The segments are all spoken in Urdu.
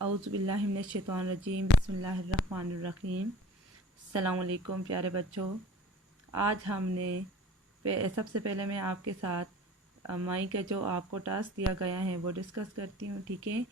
اعوذ باللہ من الشیطان الرجیم بسم اللہ الرحمن الرحیم۔ السلام علیکم پیارے بچوں، آج ہم نے سب سے پہلے میں آپ کے ساتھ مائی کا جو آپ کو ٹاسک دیا گیا ہے وہ ڈسکس کرتی ہوں، ٹھیک ہے۔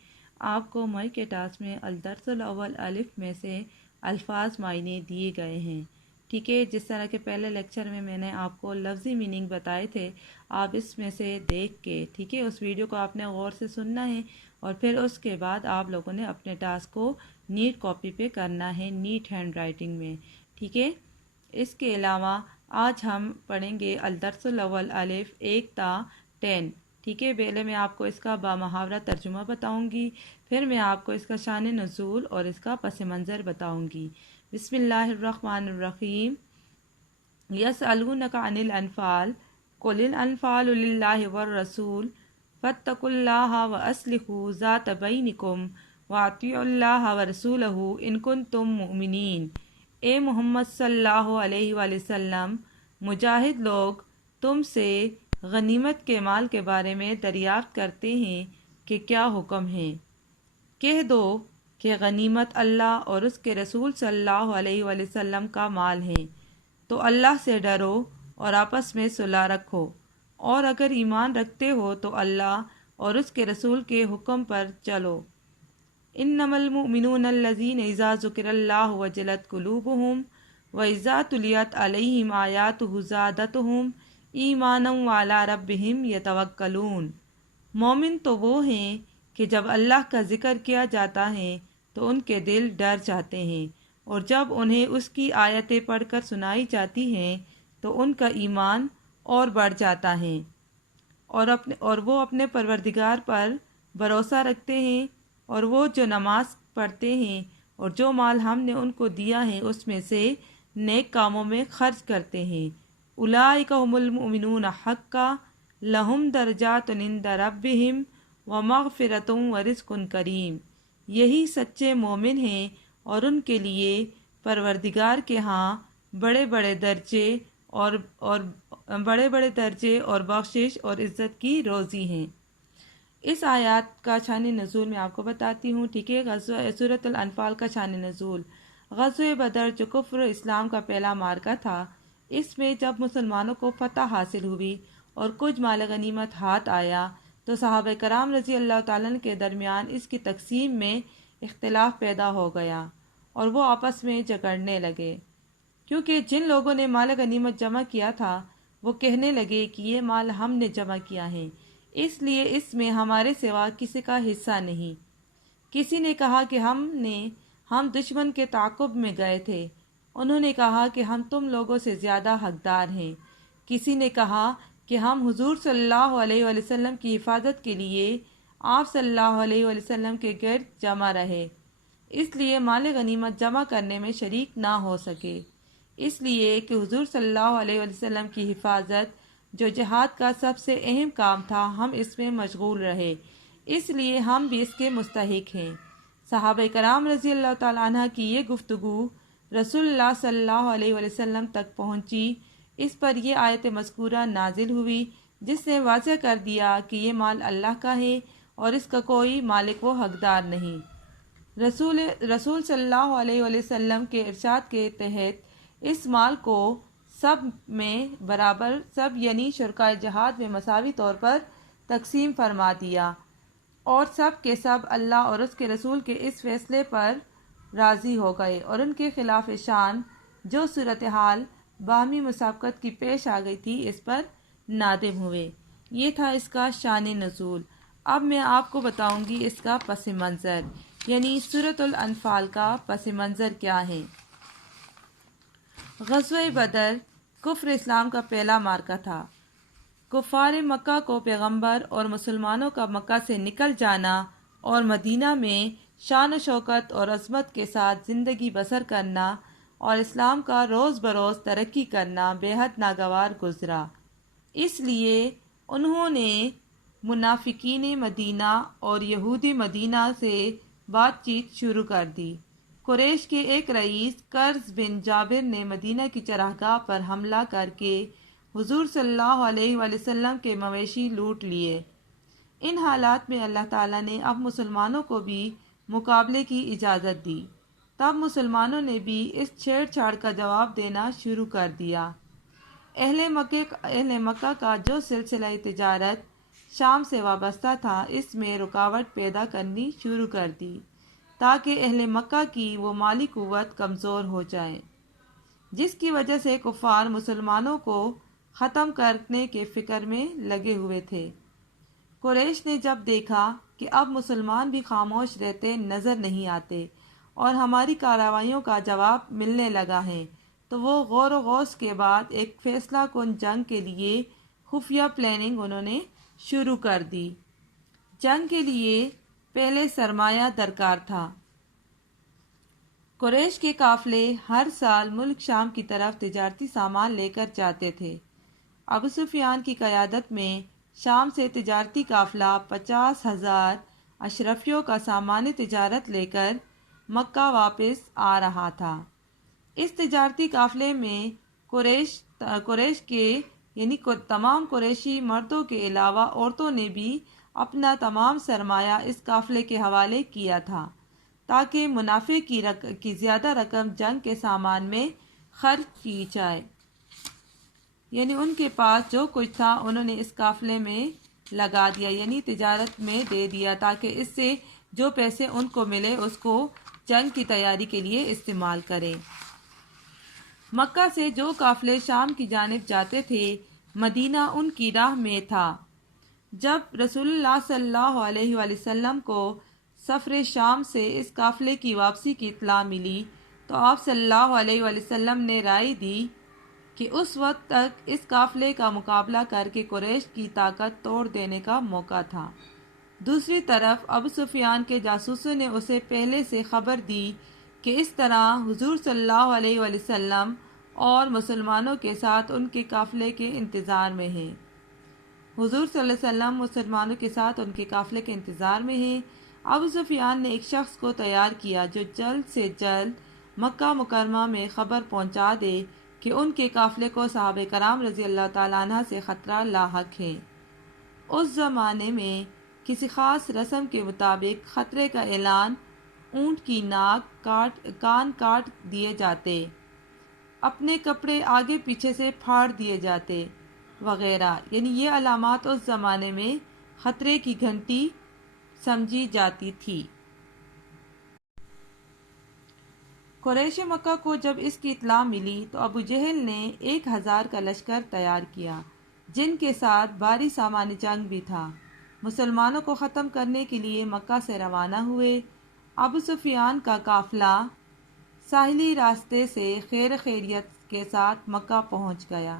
آپ کو مائی کے ٹاسک میں الدرس الاول الف میں سے الفاظ معنی دیے گئے ہیں، ٹھیک ہے۔ جس طرح کے پہلے لیکچر میں نے آپ کو لفظی میننگ بتائے تھے، آپ اس میں سے دیکھ کے، ٹھیک ہے، اس ویڈیو کو آپ نے غور سے سننا ہے اور پھر اس کے بعد آپ لوگوں نے اپنے ٹاسک کو نیٹ کاپی پہ کرنا ہے، نیٹ ہینڈ رائٹنگ میں، ٹھیک ہے۔ اس کے علاوہ آج ہم پڑھیں گے الدرس الاول الف 1 تا 10، ٹھیک ہے۔ پہلے میں آپ کو اس کا بامحاورہ ترجمہ بتاؤں گی، پھر میں آپ کو اس کا شان نزول اور اس کا پس منظر بتاؤں گی۔ بسم اللہ الرحمن الرحیم۔ یسألونک عن الانفال قل الانفال للہ والرسول فاتقوا اللہ واصلحوا ذات بینکم واطیعوا اللہ ورسولہ ان کنتم مؤمنین۔ اے محمد صلی اللہ علیہ وآلہ وسلم، مجاہد لوگ تم سے غنیمت کے مال کے بارے میں دریافت کرتے ہیں کہ کیا حکم ہے۔ کہہ دو کہ غنیمت اللہ اور اس کے رسول صلی اللہ علیہ وآلہ وسلم کا مال ہے، تو اللہ سے ڈرو اور آپس میں صلح رکھو، اور اگر ایمان رکھتے ہو تو اللہ اور اس کے رسول کے حکم پر چلو۔ انما المؤمنون الذین اذا ذکر اللہ وجلت قلوبہم واذا تلیت علیہم آیاتہ زادتہم ایمانا وعلی ربہم یتوکلون۔ مومن تو وہ ہیں کہ جب اللہ کا ذکر کیا جاتا ہے تو ان کے دل ڈر جاتے ہیں، اور جب انہیں اس کی آیتیں پڑھ کر سنائی جاتی ہیں تو ان کا ایمان اور بڑھ جاتا ہے، اور وہ اپنے پروردگار پر بھروسہ رکھتے ہیں، اور وہ جو نماز پڑھتے ہیں اور جو مال ہم نے ان کو دیا ہے اس میں سے نیک کاموں میں خرچ کرتے ہیں۔ اولئک ھم المؤمنون حقا لہم درجات عند ربہم ومغفرۃ ورزق کریم۔ یہی سچے مومن ہیں اور ان کے لیے پروردگار کے ہاں بڑے بڑے درجے اور بخشش اور عزت کی روزی ہیں۔ اس آیات کا شان نزول میں آپ کو بتاتی ہوں، ٹھیک ہے۔ سورۃ الانفال کا شان نزول، غزوہ بدر جو کفر اسلام کا پہلا معرکہ تھا، اس میں جب مسلمانوں کو فتح حاصل ہوئی اور کچھ مال غنیمت ہاتھ آیا تو صحابہ کرام رضی اللہ تعالیٰ عنہ کے درمیان اس کی تقسیم میں اختلاف پیدا ہو گیا اور وہ آپس میں جھگڑنے لگے، کیونکہ جن لوگوں نے مال غنیمت جمع کیا تھا وہ کہنے لگے کہ یہ مال ہم نے جمع کیا ہے، اس لیے اس میں ہمارے سوا کسی کا حصہ نہیں۔ کسی نے کہا کہ ہم دشمن کے تعاقب میں گئے تھے، انہوں نے کہا کہ ہم تم لوگوں سے زیادہ حقدار ہیں۔ کسی نے کہا کہ ہم حضور صلی اللہ علیہ وآلہ وسلم کی حفاظت کے لیے آپ صلی اللہ علیہ وآلہ وسلم کے گرد جمع رہے، اس لیے مال غنیمت جمع کرنے میں شریک نہ ہو سکے، اس لیے کہ حضور صلی اللہ علیہ وآلہ وسلم کی حفاظت جو جہاد کا سب سے اہم کام تھا، ہم اس میں مشغول رہے، اس لیے ہم بھی اس کے مستحق ہیں۔ صحابہ کرام رضی اللہ تعالیٰ عنہ کی یہ گفتگو رسول اللہ صلی اللہ علیہ وآلہ وسلم تک پہنچی، اس پر یہ آیت مذکورہ نازل ہوئی جس نے واضح کر دیا کہ یہ مال اللہ کا ہے اور اس کا کوئی مالک و حقدار نہیں۔ رسول صلی اللہ علیہ وآلہ وسلم کے ارشاد کے تحت اس مال کو سب میں برابر، سب یعنی شرکائے جہاد میں مساوی طور پر تقسیم فرما دیا، اور سب کے سب اللہ اور اس کے رسول کے اس فیصلے پر راضی ہو گئے، اور ان کے خلاف شان جو صورتحال باہمی مسابقت کی پیش آ گئی تھی اس پر نادم ہوئے۔ یہ تھا اس کا شان نزول۔ اب میں آپ کو بتاؤں گی اس کا پس منظر، یعنی سورۃ الانفال کا پس منظر کیا ہے۔ غزوہ بدر کفر اسلام کا پہلا معرکہ تھا۔ کفار مکہ کو پیغمبر اور مسلمانوں کا مکہ سے نکل جانا اور مدینہ میں شان و شوکت اور عظمت کے ساتھ زندگی بسر کرنا اور اسلام کا روز بروز ترقی کرنا بے حد ناگوار گزرا، اس لیے انہوں نے منافقین مدینہ اور یہودی مدینہ سے بات چیت شروع کر دی۔ قریش کے ایک رئیس کرز بن جابر نے مدینہ کی چراگاہ پر حملہ کر کے حضور صلی اللہ علیہ وآلہ وسلم کے مویشی لوٹ لیے۔ ان حالات میں اللہ تعالیٰ نے اب مسلمانوں کو بھی مقابلے کی اجازت دی۔ تب مسلمانوں نے بھی اس چھیڑ چھاڑ کا جواب دینا شروع کر دیا۔ اہل مکہ کا جو سلسلہ تجارت شام سے وابستہ تھا، اس میں رکاوٹ پیدا کرنی شروع کر دی تاکہ اہل مکہ کی وہ مالی قوت کمزور ہو جائے، جس کی وجہ سے کفار مسلمانوں کو ختم کرنے کے فکر میں لگے ہوئے تھے۔ قریش نے جب دیکھا کہ اب مسلمان بھی خاموش رہتے نظر نہیں آتے اور ہماری کارروائیوں کا جواب ملنے لگا ہے، تو وہ غور و خوض کے بعد ایک فیصلہ کن جنگ کے لیے خفیہ پلاننگ انہوں نے شروع کر دی۔ جنگ کے لیے پہلے سرمایہ درکار تھا۔ قریش کے قافلے ہر سال ملک شام کی طرف تجارتی سامان لے کر جاتے تھے۔ ابو سفیان کی قیادت میں شام سے تجارتی قافلہ 50,000 اشرفیوں کا سامان تجارت لے کر مکہ واپس آ رہا تھا۔ اس تجارتی قافلے میں قریش کے یعنی تمام قریشی مردوں کے علاوہ عورتوں نے بھی اپنا تمام سرمایہ اس قافلے کے حوالے کیا تھا تاکہ منافع کی زیادہ رقم جنگ کے سامان میں خرچ کی جائے۔ یعنی ان کے پاس جو کچھ تھا انہوں نے اس قافلے میں لگا دیا، یعنی تجارت میں دے دیا، تاکہ اس سے جو پیسے ان کو ملے اس کو جنگ کی تیاری کے لیے استعمال کریں۔ مکہ سے جو قافلے شام کی جانب جاتے تھے، مدینہ ان کی راہ میں تھا۔ جب رسول اللہ صلی اللہ علیہ وآلہ وسلم کو سفر شام سے اس قافلے کی واپسی کی اطلاع ملی تو آپ صلی اللہ علیہ وآلہ وسلم نے رائے دی کہ اس وقت تک اس قافلے کا مقابلہ کر کے قریش کی طاقت توڑ دینے کا موقع تھا۔ دوسری طرف ابو سفیان کے جاسوسوں نے اسے پہلے سے خبر دی کہ اس طرح حضور صلی اللہ علیہ وآلہ وسلم اور مسلمانوں کے ساتھ ان کے قافلے کے انتظار میں ہیں۔ حضور صلی اللہ علیہ وسلم مسلمانوں کے ساتھ ان کے قافلے کے انتظار میں ہیں۔ ابو سفیان نے ایک شخص کو تیار کیا جو جلد سے جلد مکہ مکرمہ میں خبر پہنچا دے کہ ان کے قافلے کو صحابہ کرام رضی اللہ تعالیٰ عنہ سے خطرہ لاحق ہے۔ اس زمانے میں کسی خاص رسم کے مطابق خطرے کا اعلان اونٹ کی کان کاٹ دیے جاتے، اپنے کپڑے آگے پیچھے سے پھاڑ دیے جاتے وغیرہ، یعنی یہ علامات اس زمانے میں خطرے کی گھنٹی سمجھی جاتی تھی۔ قریش مکہ کو جب اس کی اطلاع ملی تو ابو جہل نے 1000 کا لشکر تیار کیا، جن کے ساتھ بھاری سامان جنگ بھی تھا۔ مسلمانوں کو ختم کرنے کے لیے مکہ سے روانہ ہوئے۔ ابو سفیان کا قافلہ ساحلی راستے سے خیر خیریت کے ساتھ مکہ پہنچ گیا۔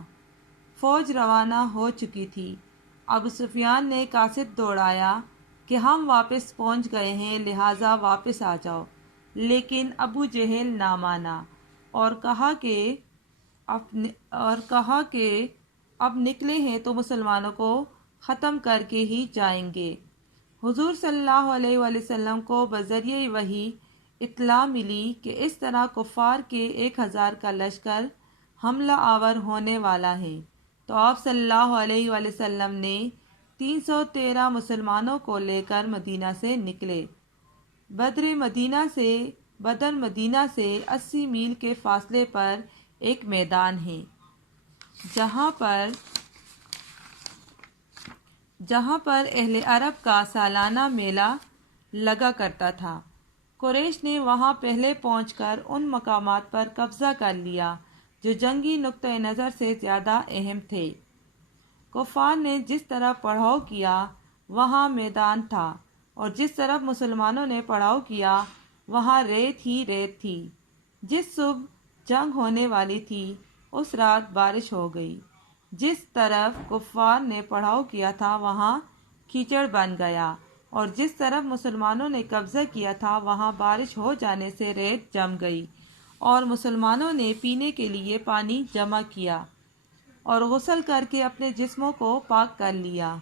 فوج روانہ ہو چکی تھی۔ ابو سفیان نے قاصد دوڑایا کہ ہم واپس پہنچ گئے ہیں، لہٰذا واپس آ جاؤ، لیکن ابو جہل نہ مانا اور کہا کہ اب نکلے ہیں تو مسلمانوں کو ختم کر کے ہی جائیں گے۔ حضور صلی اللہ علیہ وآلہ وسلم کو بذریعہ وحی اطلاع ملی کہ اس طرح کفار کے 1000 کا لشکر حملہ آور ہونے والا ہے، تو آپ صلی اللہ علیہ وآلہ وسلم نے 313 مسلمانوں کو لے کر مدینہ سے نکلے۔ بدر مدینہ سے 80 میل کے فاصلے پر ایک میدان ہے جہاں پر اہل عرب کا سالانہ میلہ لگا کرتا تھا۔ قریش نے وہاں پہلے پہنچ کر ان مقامات پر قبضہ کر لیا جو جنگی نقطہ نظر سے زیادہ اہم تھے۔ کفار نے جس طرح پڑاؤ کیا وہاں میدان تھا، اور جس طرف مسلمانوں نے پڑاؤ کیا وہاں ریت ہی ریت تھی۔ جس صبح جنگ ہونے والی تھی اس رات بارش ہو گئی۔ جس طرف کفار نے پڑاؤ کیا تھا وہاں کیچڑ بن گیا، اور جس طرف مسلمانوں نے قبضہ کیا تھا وہاں بارش ہو جانے سے ریت جم گئی، اور مسلمانوں نے پینے کے لیے پانی جمع کیا اور غسل کر کے اپنے جسموں کو پاک کر لیا۔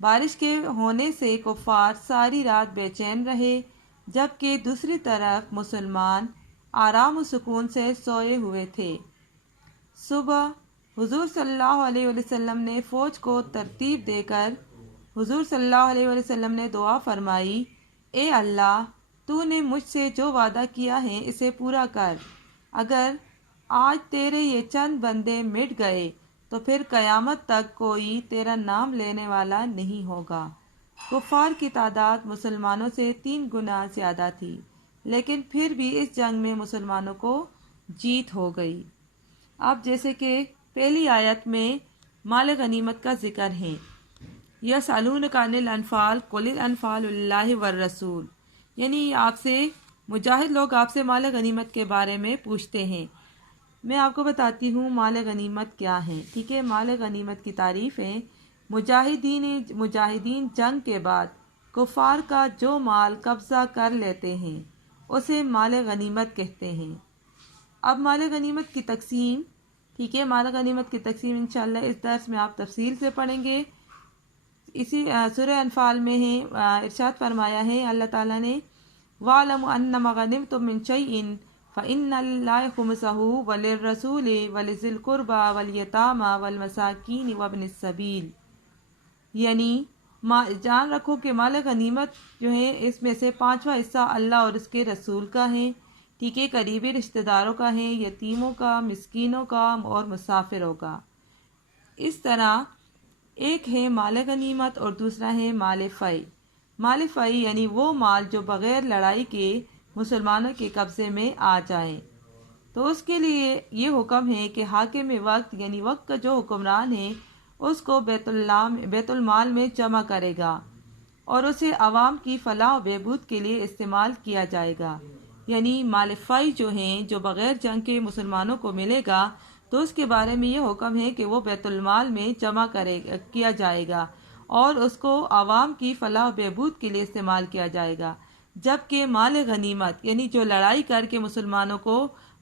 بارش کے ہونے سے کفار ساری رات بے چین رہے، جبکہ دوسری طرف مسلمان آرام و سکون سے سوئے ہوئے تھے۔ صبح حضور صلی اللہ علیہ وآلہ وسلم نے فوج کو ترتیب دے کر حضور صلی اللہ علیہ وآلہ وسلم نے دعا فرمائی، اے اللہ، تو نے مجھ سے جو وعدہ کیا ہے اسے پورا کر۔ اگر آج تیرے یہ چند بندے مٹ گئے تو پھر قیامت تک کوئی تیرا نام لینے والا نہیں ہوگا۔ کفار کی تعداد مسلمانوں سے 3 گنا زیادہ تھی، لیکن پھر بھی اس جنگ میں مسلمانوں کو جیت ہو گئی۔ اب جیسے کہ پہلی آیت میں مال غنیمت کا ذکر ہے، یسألونک عن الانفال قل الانفال للہ والرسول، یعنی آپ سے مجاہد لوگ آپ سے مال غنیمت کے بارے میں پوچھتے ہیں۔ میں آپ کو بتاتی ہوں مال غنیمت کیا ہے۔ ٹھیک ہے، مال غنیمت کی تعریف ہے، مجاہدین جنگ کے بعد کفار کا جو مال قبضہ کر لیتے ہیں اسے مال غنیمت کہتے ہیں۔ اب مال غنیمت کی تقسیم، ٹھیک ہے، مال غنیمت کی تقسیم انشاءاللہ اس درس میں آپ تفصیل سے پڑھیں گے۔ اسی سورہ انفال میں ہے، ارشاد فرمایا ہے اللہ تعالیٰ نے، وَاعْلَمُوا أَنَّمَا غَنِمْتُم مِّن شَيْءٍ فَإِنَّ لِلَّهِ خُمُسَهُ وَلِلرَّسُولِ وَلِذِي الْقُرْبَى وَالْيَتَامَى وَالْمَسَاكِينِ وَابْنِ السَّبِيلِ، یعنی جان رکھو کہ مال غنیمت جو ہے اس میں سے 5واں حصہ اللہ اور اس کے رسول کا ہے، ٹھیک ہے، قریبی رشتہ داروں کا ہے، یتیموں کا، مسکینوں کا اور مسافروں کا۔ اس طرح ایک ہے مال غنیمت اور دوسرا ہے مال فی۔ مال فی یعنی وہ مال جو بغیر لڑائی کے مسلمانوں کے قبضے میں آ جائیں، تو اس کے لیے یہ حکم ہے کہ حاکم وقت یعنی وقت کا جو حکمران ہے اس کو بیت المال میں جمع کرے گا اور اسے عوام کی فلاح و بہبود کے لیے استعمال کیا جائے گا۔ یعنی مال فی جو ہیں جو بغیر جنگ کے مسلمانوں کو ملے گا تو اس کے بارے میں یہ حکم ہے کہ وہ بیت المال میں جمع کیا جائے گا اور اس کو عوام کی فلاح و بہبود کے لیے استعمال کیا جائے گا، جبکہ مال غنیمت یعنی جو لڑائی کر کے مسلمانوں کو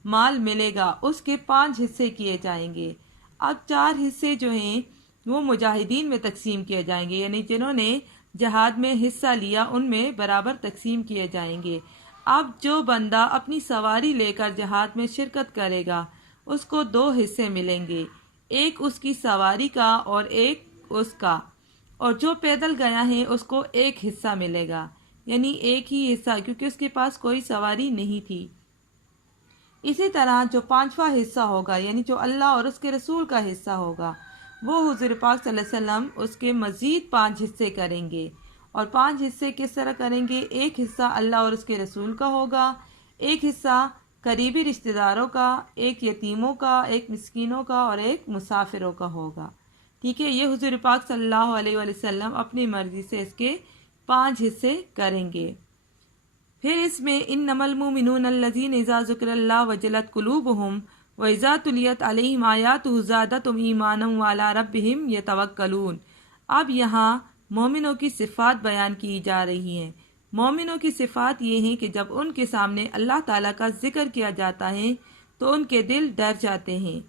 مال ملے گا اس کے 5 حصے کیے جائیں گے۔ اب 4 حصے جو ہیں وہ مجاہدین میں تقسیم کیے جائیں گے، یعنی جنہوں نے جہاد میں حصہ لیا ان میں برابر تقسیم کیے جائیں گے۔ اب جو بندہ اپنی سواری لے کر جہاد میں شرکت کرے گا اس کو 2 حصے ملیں گے، ایک اس کی سواری کا اور ایک اس کا، اور جو پیدل گیا ہے اس کو 1 حصہ ملے گا، یعنی ایک ہی حصہ، کیونکہ اس کے پاس کوئی سواری نہیں تھی۔ اسی طرح جو 5واں حصہ ہوگا یعنی جو اللہ اور اس کے رسول کا حصہ ہوگا وہ حضور پاک صلی اللہ علیہ وسلم اس کے مزید 5 حصے کریں گے، اور 5 حصے کس طرح کریں گے؟ ایک حصہ اللہ اور اس کے رسول کا ہوگا، ایک حصہ قریبی رشتہ داروں کا، ایک یتیموں کا، ایک مسکینوں کا اور ایک مسافروں کا ہوگا۔ ٹھیک ہے، یہ حضور پاک صلی اللہ علیہ وآلہ وسلم اپنی مرضی سے اس کے 5 حصے کریں گے۔ پھر اس میں انما المؤمنون الذین اذا ذکر اللہ وجلت قلوبہم وَإِذَا تُلِيَتْ عَلَيْهِمْ آيَاتُهُ زَادَتْهُمْ إِيمَانًا وَعَلَىٰ رَبِّهِمْ يَتَوَكَّلُونَ۔ اب یہاں مومنوں کی صفات بیان کی جا رہی ہیں۔ مومنوں کی صفات یہ ہیں کہ جب ان کے سامنے اللہ تعالیٰ کا ذکر کیا جاتا ہے تو ان کے دل ڈر جاتے ہیں،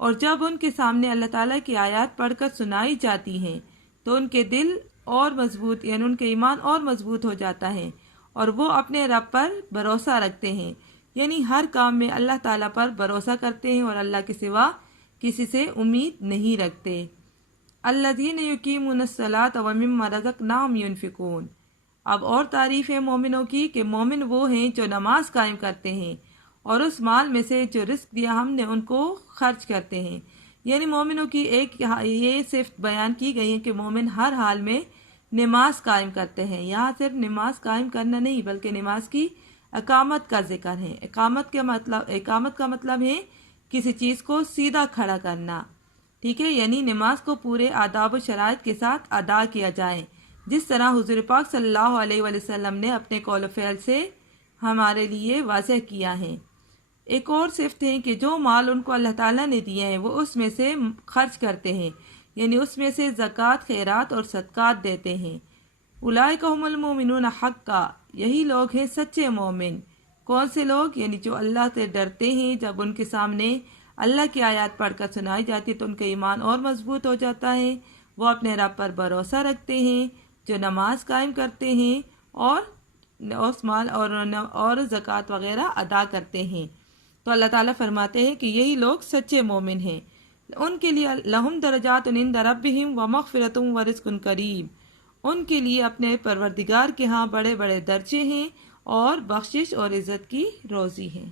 اور جب ان کے سامنے اللہ تعالیٰ کی آیات پڑھ کر سنائی جاتی ہیں تو ان کے دل اور مضبوط یعنی ان کے ایمان اور مضبوط ہو جاتا ہے، اور وہ اپنے رب پر بھروسہ رکھتے ہیں، یعنی ہر کام میں اللہ تعالیٰ پر بھروسہ کرتے ہیں اور اللہ کے سوا کسی سے امید نہیں رکھتے۔ الذین یقیمون الصلاۃ ومما رزقناہم ینفقون۔ اب اور تعریف ہے مومنوں کی کہ مومن وہ ہیں جو نماز قائم کرتے ہیں اور اس مال میں سے جو رزق دیا ہم نے ان کو خرچ کرتے ہیں۔ یعنی مومنوں کی ایک یہ صفت بیان کی گئی ہے کہ مومن ہر حال میں نماز قائم کرتے ہیں۔ یہاں صرف نماز قائم کرنا نہیں بلکہ نماز کی اقامت کا ذکر ہے۔ اقامت کا مطلب ہے کسی چیز کو سیدھا کھڑا کرنا، ٹھیک ہے، یعنی نماز کو پورے آداب و شرائط کے ساتھ ادا کیا جائے، جس طرح حضور پاک صلی اللہ علیہ وآلہ وسلم نے اپنے قول و فعل سے ہمارے لیے واضح کیا ہے۔ ایک اور صفت ہے کہ جو مال ان کو اللہ تعالیٰ نے دیا ہے وہ اس میں سے خرچ کرتے ہیں، یعنی اس میں سے زکوٰۃ، خیرات اور صدقات دیتے ہیں۔ اولئک هم المؤمنون حقا، یہی لوگ ہیں سچے مومن۔ کون سے لوگ؟ یعنی جو اللہ سے ڈرتے ہیں، جب ان کے سامنے اللہ کی آیات پڑھ کر سنائی جاتی ہے تو ان کا ایمان اور مضبوط ہو جاتا ہے، وہ اپنے رب پر بھروسہ رکھتے ہیں، جو نماز قائم کرتے ہیں اور اس مال اور زکوٰۃ وغیرہ ادا کرتے ہیں۔ تو اللہ تعالیٰ فرماتے ہیں کہ یہی لوگ سچے مومن ہیں۔ ان کے لیے لہم درجات عند ربہم ومغفرۃ ورزق کریم، ان کے لیے اپنے پروردگار کے ہاں بڑے بڑے درجے ہیں اور بخشش اور عزت کی روزی ہے۔